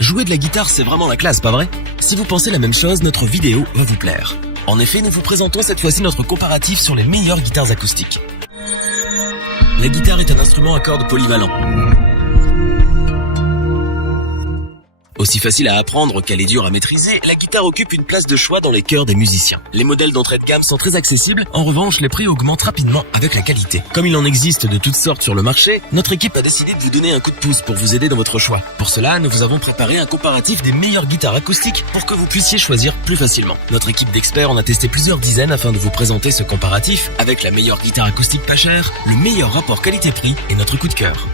Jouer de la guitare, c'est vraiment la classe, pas vrai? Si vous pensez la même chose, notre vidéo va vous plaire. En effet, nous vous présentons cette fois-ci notre comparatif sur les meilleures guitares acoustiques. La guitare est un instrument à cordes polyvalent. Aussi facile à apprendre qu'elle est dure à maîtriser, la guitare occupe une place de choix dans les cœurs des musiciens. Les modèles d'entrée de gamme sont très accessibles, en revanche les prix augmentent rapidement avec la qualité. Comme il en existe de toutes sortes sur le marché, notre équipe a décidé de vous donner un coup de pouce pour vous aider dans votre choix. Pour cela, nous vous avons préparé un comparatif des meilleures guitares acoustiques pour que vous puissiez choisir plus facilement. Notre équipe d'experts en a testé plusieurs dizaines afin de vous présenter ce comparatif avec la meilleure guitare acoustique pas chère, le meilleur rapport qualité-prix et notre coup de cœur.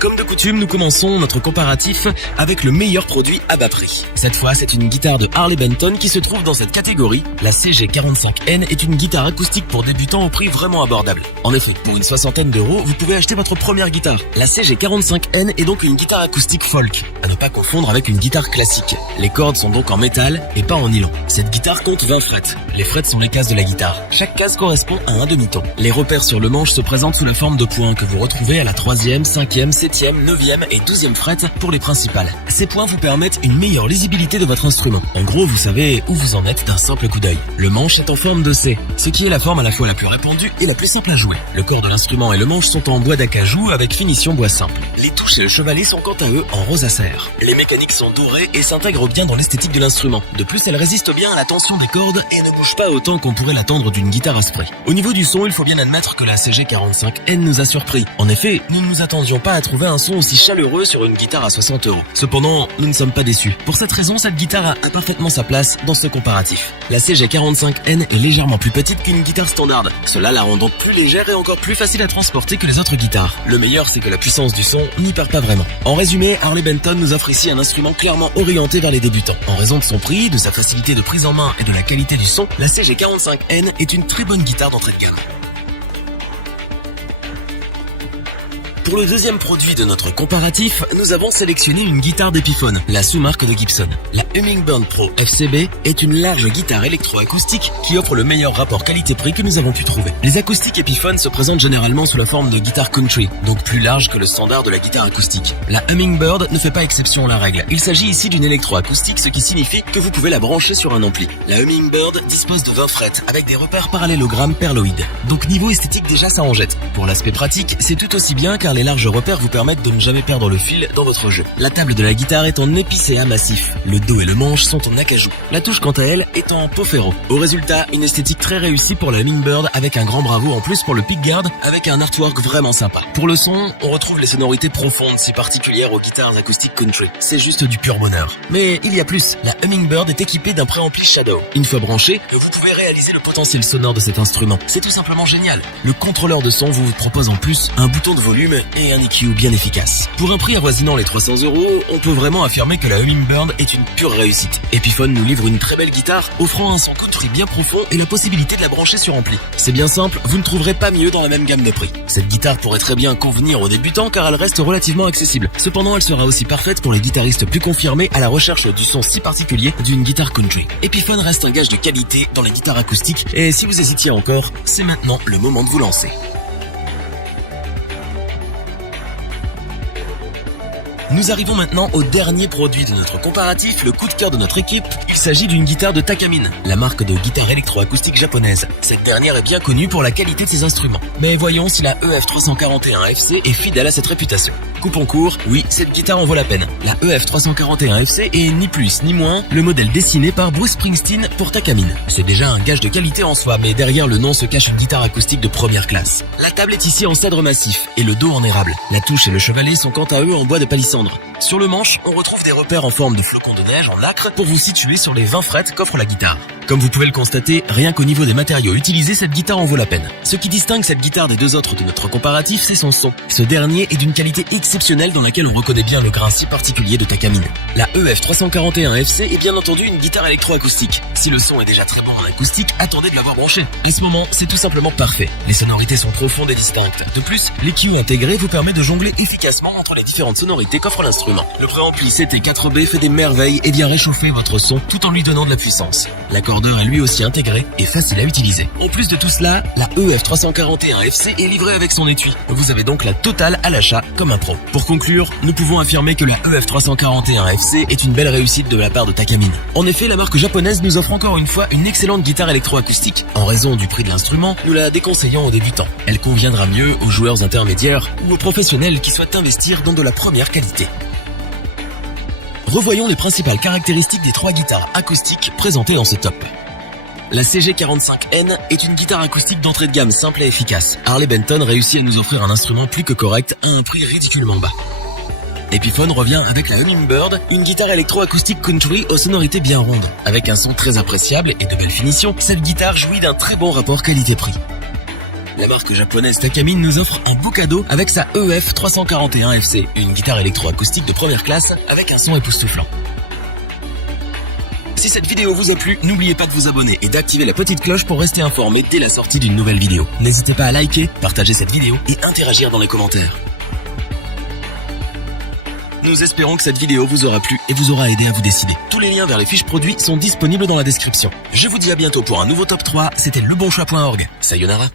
Comme de coutume, nous commençons notre comparatif avec le meilleur produit à bas prix. Cette fois, c'est une guitare de Harley Benton qui se trouve dans cette catégorie. La CG45N est une guitare acoustique pour débutants au prix vraiment abordable. En effet, pour une soixantaine d'euros, vous pouvez acheter votre première guitare. La CG45N est donc une guitare acoustique folk, à ne pas confondre avec une guitare classique. Les cordes sont donc en métal et pas en nylon. Cette guitare compte 20 frettes. Les frettes sont les cases de la guitare. Chaque case correspond à un demi-ton. Les repères sur le manche se présentent sous la forme de points que vous retrouvez à la 3e, 5e, 7e, 9e et 12e frette pour les principales. Ces points vous permettent une meilleure lisibilité de votre instrument. En gros, vous savez où vous en êtes d'un simple coup d'œil. Le manche est en forme de C, ce qui est la forme à la fois la plus répandue et la plus simple à jouer. Le corps de l'instrument et le manche sont en bois d'acajou avec finition bois simple. Les touches et le chevalet sont quant à eux en rosacer. Les mécaniques sont dorées et s'intègrent bien dans l'esthétique de l'instrument. De plus, elles résistent bien à la tension des cordes et ne bougent pas autant qu'on pourrait l'attendre d'une guitare à spray. Au niveau du son, il faut bien admettre que la CG45N nous a surpris. En effet, nous ne nous attendions pas à trouver un son aussi chaleureux sur une guitare à 60 euros. Cependant, nous ne sommes pas déçus. Pour cette raison, cette guitare a parfaitement sa place dans ce comparatif. La CG45N est légèrement plus petite qu'une guitare standard. Cela la rend donc plus légère et encore plus facile à transporter que les autres guitares. Le meilleur, c'est que la puissance du son n'y perd pas vraiment. En résumé, Harley Benton nous offre ici un instrument clairement orienté vers les débutants. En raison de son prix, de sa facilité de prise en main et de la qualité du son, la CG45N est une très bonne guitare d'entrée de gamme. Pour le deuxième produit de notre comparatif, nous avons sélectionné une guitare d'Epiphone, la sous-marque de Gibson. La Hummingbird Pro FCB est une large guitare électroacoustique qui offre le meilleur rapport qualité-prix que nous avons pu trouver. Les acoustiques Epiphone se présentent généralement sous la forme de guitare country, donc plus large que le standard de la guitare acoustique. La Hummingbird ne fait pas exception à la règle. Il s'agit ici d'une électroacoustique, ce qui signifie que vous pouvez la brancher sur un ampli. La Hummingbird dispose de 20 frettes avec des repères parallélogrammes perloïdes. Donc niveau esthétique déjà ça en jette. Pour l'aspect pratique, c'est tout aussi bien car les larges repères vous permettent de ne jamais perdre le fil dans votre jeu. La table de la guitare est en épicéa massif. Le dos et le manche sont en acajou. La touche quant à elle est en peau ferro. Au résultat, une esthétique très réussie pour la Hummingbird avec un grand bravo en plus pour le pickguard avec un artwork vraiment sympa. Pour le son, on retrouve les sonorités profondes si particulières aux guitares acoustiques country. C'est juste du pur bonheur. Mais il y a plus. La Hummingbird est équipée d'un préampli Shadow. Une fois branché, vous pouvez réaliser le potentiel sonore de cet instrument. C'est tout simplement génial. Le contrôleur de son vous propose en plus un bouton de volume et un EQ bien efficace. Pour un prix avoisinant les 300 euros, on peut vraiment affirmer que la Hummingbird est une pure réussite. Epiphone nous livre une très belle guitare, offrant un son country bien profond et la possibilité de la brancher sur ampli. C'est bien simple, vous ne trouverez pas mieux dans la même gamme de prix. Cette guitare pourrait très bien convenir aux débutants car elle reste relativement accessible. Cependant, elle sera aussi parfaite pour les guitaristes plus confirmés à la recherche du son si particulier d'une guitare country. Epiphone reste un gage de qualité dans les guitares acoustiques et si vous hésitiez encore, c'est maintenant le moment de vous lancer. Nous arrivons maintenant au dernier produit de notre comparatif, le coup de cœur de notre équipe. Il s'agit d'une guitare de Takamine, la marque de guitare électroacoustique japonaise. Cette dernière est bien connue pour la qualité de ses instruments. Mais voyons si la EF341FC est fidèle à cette réputation. Coupons court, oui, cette guitare en vaut la peine. La EF341FC est ni plus ni moins le modèle dessiné par Bruce Springsteen pour Takamine. C'est déjà un gage de qualité en soi, mais derrière le nom se cache une guitare acoustique de première classe. La table est ici en cèdre massif et le dos en érable. La touche et le chevalet sont quant à eux en bois de palissandre. Sur le manche, on retrouve des repères en forme de flocons de neige en nacre pour vous situer sur les 20 frettes qu'offre la guitare. Comme vous pouvez le constater, rien qu'au niveau des matériaux utilisés, cette guitare en vaut la peine. Ce qui distingue cette guitare des deux autres de notre comparatif, c'est son son. Ce dernier est d'une qualité exceptionnelle dans laquelle on reconnaît bien le grain si particulier de Takamine. La EF341FC est bien entendu une guitare électroacoustique. Si le son est déjà très bon en acoustique, attendez de l'avoir branché. En ce moment, c'est tout simplement parfait. Les sonorités sont profondes et distinctes. De plus, l'EQ intégré vous permet de jongler efficacement entre les différentes sonorités qu'offre l'instrument. Le préampli CT4B fait des merveilles et vient réchauffer votre son tout en lui donnant de la puissance. L'accord recorder est lui aussi intégré et facile à utiliser. En plus de tout cela, la EF341FC est livrée avec son étui. Vous avez donc la totale à l'achat comme un pro. Pour conclure, nous pouvons affirmer que la EF341FC est une belle réussite de la part de Takamine. En effet, la marque japonaise nous offre encore une fois une excellente guitare électroacoustique. En raison du prix de l'instrument, nous la déconseillons aux débutants. Elle conviendra mieux aux joueurs intermédiaires ou aux professionnels qui souhaitent investir dans de la première qualité. Revoyons les principales caractéristiques des 3 guitares acoustiques présentées dans ce top. La CG45N est une guitare acoustique d'entrée de gamme simple et efficace. Harley Benton réussit à nous offrir un instrument plus que correct à un prix ridiculement bas. Epiphone revient avec la Hummingbird, une guitare électroacoustique country aux sonorités bien rondes. Avec un son très appréciable et de belles finitions, cette guitare jouit d'un très bon rapport qualité-prix. La marque japonaise Takamine nous offre un beau cadeau avec sa EF341FC, une guitare électroacoustique de première classe avec un son époustouflant. Si cette vidéo vous a plu, n'oubliez pas de vous abonner et d'activer la petite cloche pour rester informé dès la sortie d'une nouvelle vidéo. N'hésitez pas à liker, partager cette vidéo et interagir dans les commentaires. Nous espérons que cette vidéo vous aura plu et vous aura aidé à vous décider. Tous les liens vers les fiches produits sont disponibles dans la description. Je vous dis à bientôt pour un nouveau top 3, c'était lebonchoix.org. Sayonara.